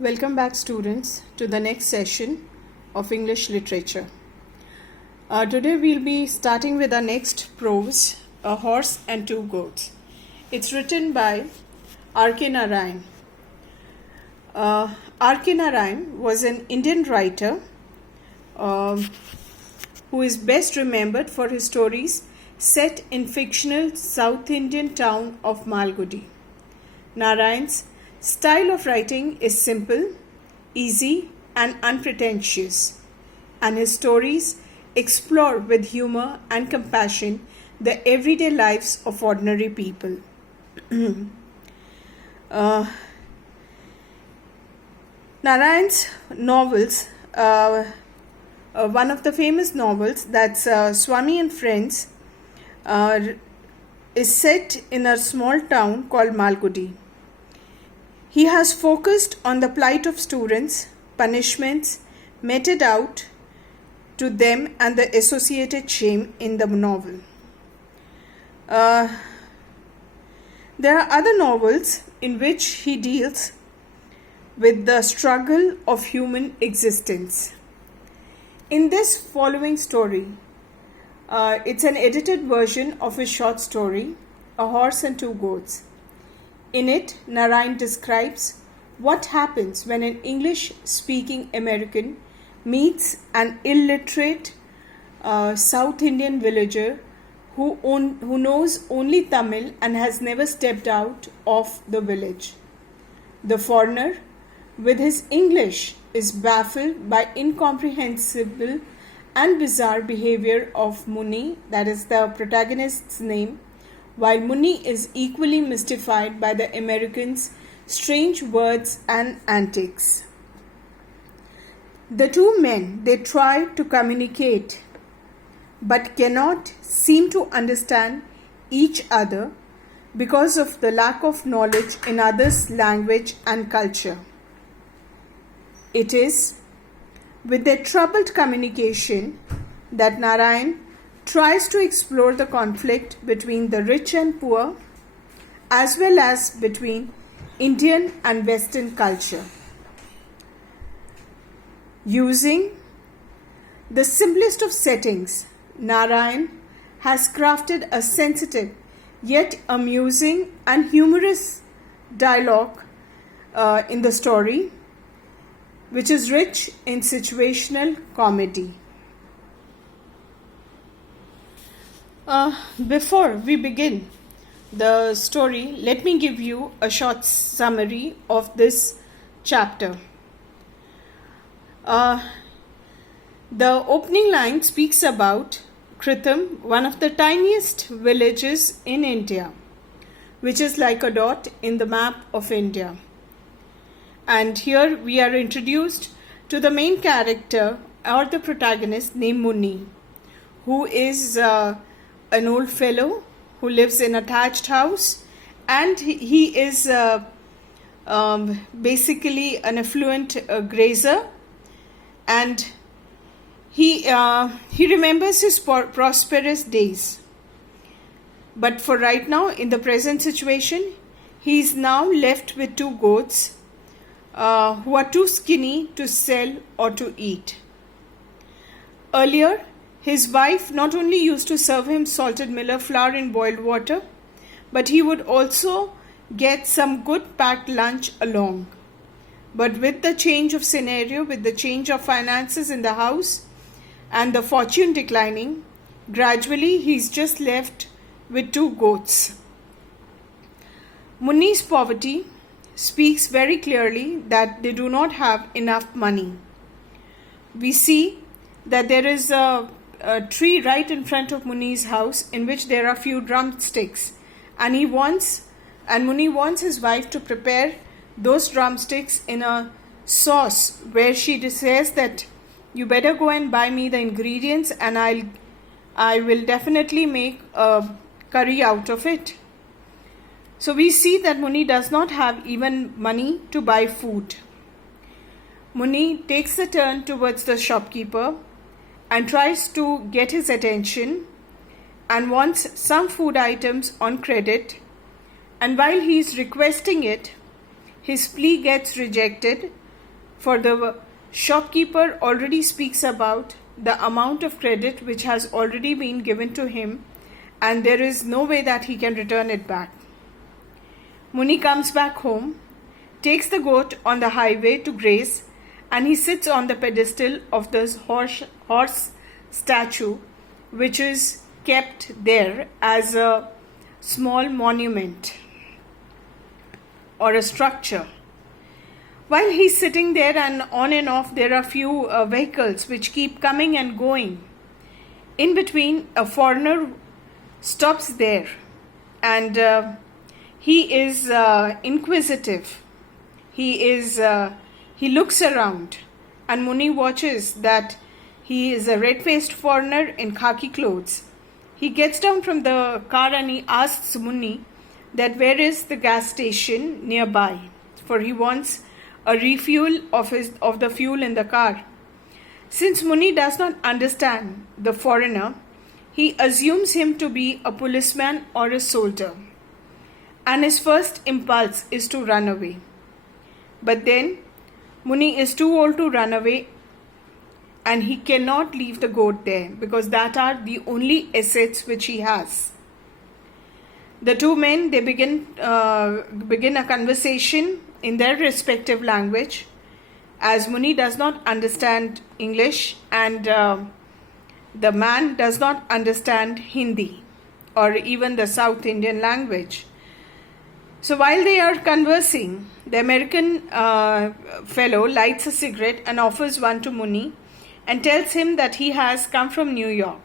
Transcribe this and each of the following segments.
Welcome back, students, to the next session of English literature. Today we'll be starting with our next prose, A Horse and Two Goats. It's written by R.K. Narayan. R.K. Narayan was an Indian writer who is best remembered for his stories set in fictional South Indian town of Malgudi. Narayan's style of writing is simple, easy, and unpretentious, and his stories explore with humor and compassion the everyday lives of ordinary people. Narayan's novels, one of the famous novels, that's Swami and Friends, is set in a small town called Malgudi. He has focused on the plight of students, punishments meted out to them, and the associated shame in the novel. There are other novels in which he deals with the struggle of human existence. In this following story, it's an edited version of his short story, A Horse and Two Goats. In it, Narayan describes what happens when an English-speaking American meets an illiterate South Indian villager who knows only Tamil and has never stepped out of the village. The foreigner, with his English, is baffled by incomprehensible and bizarre behavior of Muni, that is the protagonist's name, while Muni is equally mystified by the American's strange words and antics. The two men, they try to communicate but cannot seem to understand each other because of the lack of knowledge in others' language and culture. It is with their troubled communication that Narayan tries to explore the conflict between the rich and poor, as well as between Indian and Western culture. Using the simplest of settings, Narayan has crafted a sensitive yet amusing and humorous dialogue in the story, which is rich in situational comedy. Before we begin the story, let me give you a short summary of this chapter. The opening line speaks about Kritam, one of the tiniest villages in India, which is like a dot in the map of India. And here we are introduced to the main character or the protagonist named Muni, who is an old fellow who lives in a thatched house, and he is basically an affluent grazer, and he remembers his prosperous days. But for right now, in the present situation, he is now left with two goats who are too skinny to sell or to eat. Earlier, his wife not only used to serve him salted miller flour in boiled water, but he would also get some good packed lunch along. But with the change of scenario, with the change of finances in the house and the fortune declining, gradually he's just left with two goats. Muni's poverty speaks very clearly that they do not have enough money. We see that there is a tree right in front of Muni's house in which there are few drumsticks, and Muni wants his wife to prepare those drumsticks in a sauce where she says that you better go and buy me the ingredients and I will definitely make a curry out of it. So we see that Muni does not have even money to buy food. Muni takes a turn towards the shopkeeper and tries to get his attention and wants some food items on credit, and while he is requesting it, his plea gets rejected for the shopkeeper already speaks about the amount of credit which has already been given to him, and there is no way that he can return it back. Muni comes back home, takes the goat on the highway to graze, and he sits on the pedestal of this horse statue, which is kept there as a small monument or a structure. While he's sitting there, and on and off there are few vehicles which keep coming and going. In between, a foreigner stops there, and he is inquisitive. He looks around, and Muni watches that he is a red-faced foreigner in khaki clothes. He gets down from the car and he asks Muni that where is the gas station nearby, for he wants a refuel of the fuel in the car. Since Muni does not understand the foreigner, he assumes him to be a policeman or a soldier, and his first impulse is to run away. But then Muni is too old to run away, and he cannot leave the goat there because that are the only assets which he has. The two men, they begin a conversation in their respective language, as Muni does not understand English and the man does not understand Hindi or even the South Indian language. So while they are conversing, the American fellow lights a cigarette and offers one to Muni and tells him that he has come from New York.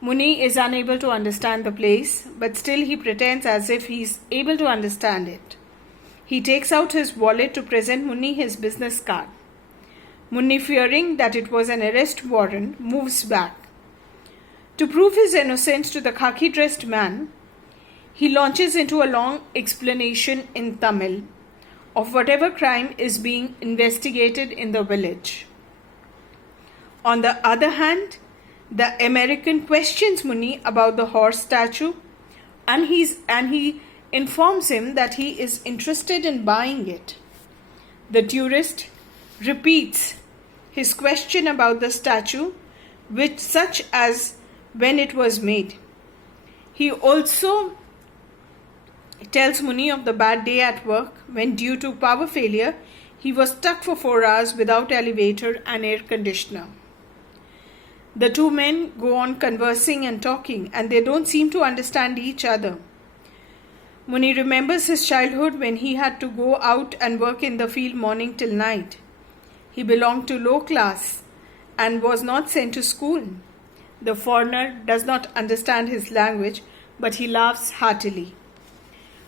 Muni is unable to understand the place, but still he pretends as if he is able to understand it. He takes out his wallet to present Muni his business card. Muni, fearing that it was an arrest warrant, moves back. To prove his innocence to the khaki-dressed man, he launches into a long explanation in Tamil of whatever crime is being investigated in the village. On the other hand, the American questions Muni about the horse statue, and he informs him that he is interested in buying it. The tourist repeats his question about the statue, which such as when it was made. He also tells Muni of the bad day at work when, due to power failure, he was stuck for 4 hours without elevator and air conditioner. The two men go on conversing and talking, and they don't seem to understand each other. Muni remembers his childhood when he had to go out and work in the field morning till night. He belonged to low class and was not sent to school. The foreigner does not understand his language, but he laughs heartily.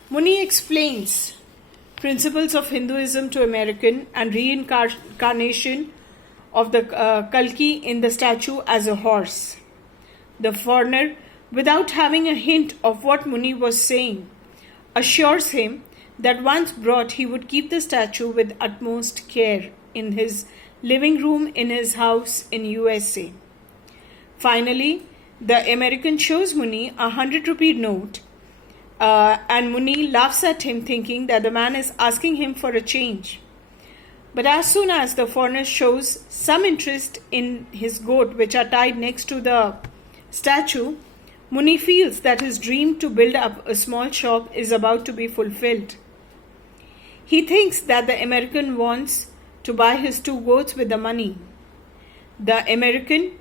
Muni explains principles of Hinduism to American and reincarnation of the Kalki in the statue as a horse. The foreigner, without having a hint of what Muni was saying, assures him that once brought he would keep the statue with utmost care in his living room in his house in USA. Finally, the American shows Muni a 100 rupee note, and Muni laughs at him, thinking that the man is asking him for a change. But as soon as the foreigner shows some interest in his goat, which are tied next to the statue, Muni feels that his dream to build up a small shop is about to be fulfilled. He thinks that the American wants to buy his 2 goats with the money. The American,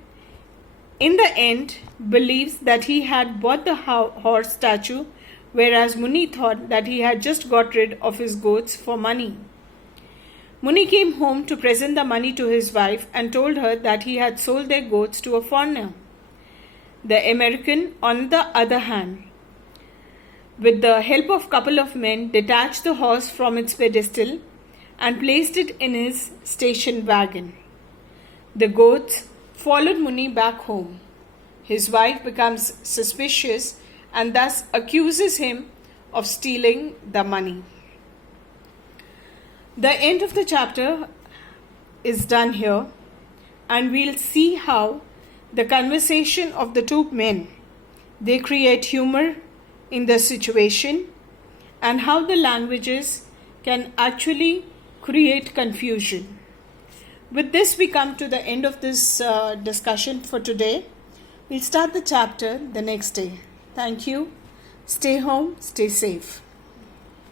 in the end, believes that he had bought the horse statue, whereas Muni thought that he had just got rid of his goats for money. Muni came home to present the money to his wife and told her that he had sold their goats to a foreigner. The American, on the other hand, with the help of a couple of men, detached the horse from its pedestal and placed it in his station wagon. The goats followed Muni back home. His wife becomes suspicious and thus accuses him of stealing the money. The end of the chapter is done here, and we'll see how the conversation of the two men, they create humor in the situation, and how the languages can actually create confusion. With this, we come to the end of this discussion for today. We'll start the chapter the next day. Thank you. Stay home, stay safe.